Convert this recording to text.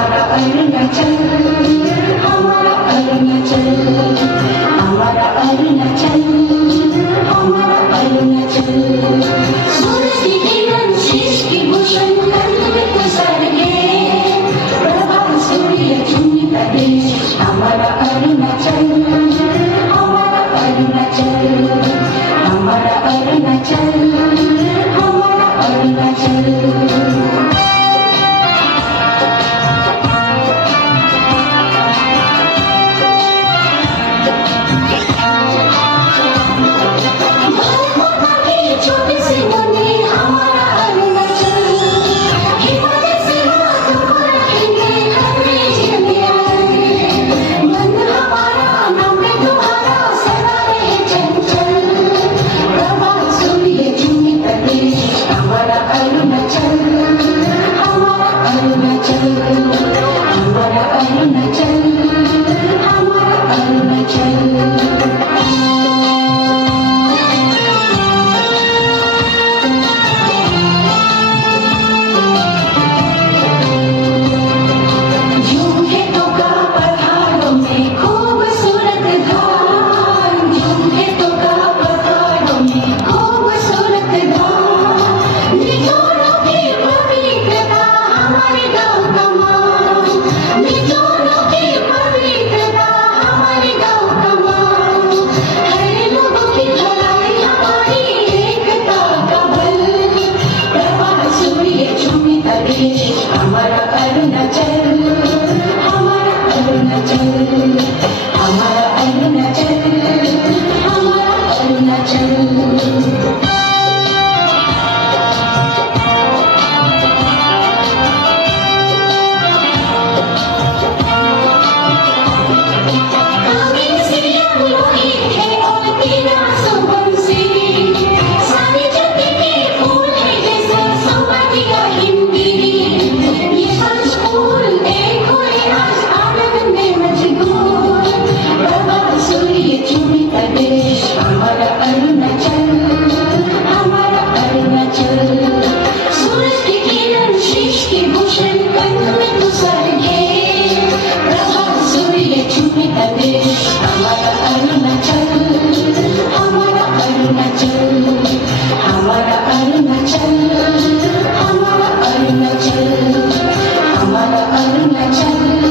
हमारा अरुणाचल, हमारा अरुणाचल, हमारा अरुणाचल, हमारा अरुणाचल। सूरज की किरण शीश की भूषण कंठ में पसर के, प्रभात सूर्य झूमता देश हमारा अरुणाचल, हमारा अरुणाचल, हमारा अरुणाचल, हमारा अरुणाचल। हमारा अरुणाचल, हमारा अरुणाचल, हमारा अरुणाचल, हमारा अरुणाचल। हमारा अरुणाचल, हमारा अरुणाचल। सूरज की किरण शीश की भूषण कंठ में पसर के, प्रभात सूर्य झूमता देश हमारा अरुणाचल, हमारा अरुणाचल, हमारा अरुणाचल, हमारा अरुणाचल, हमारा अरुणाचल।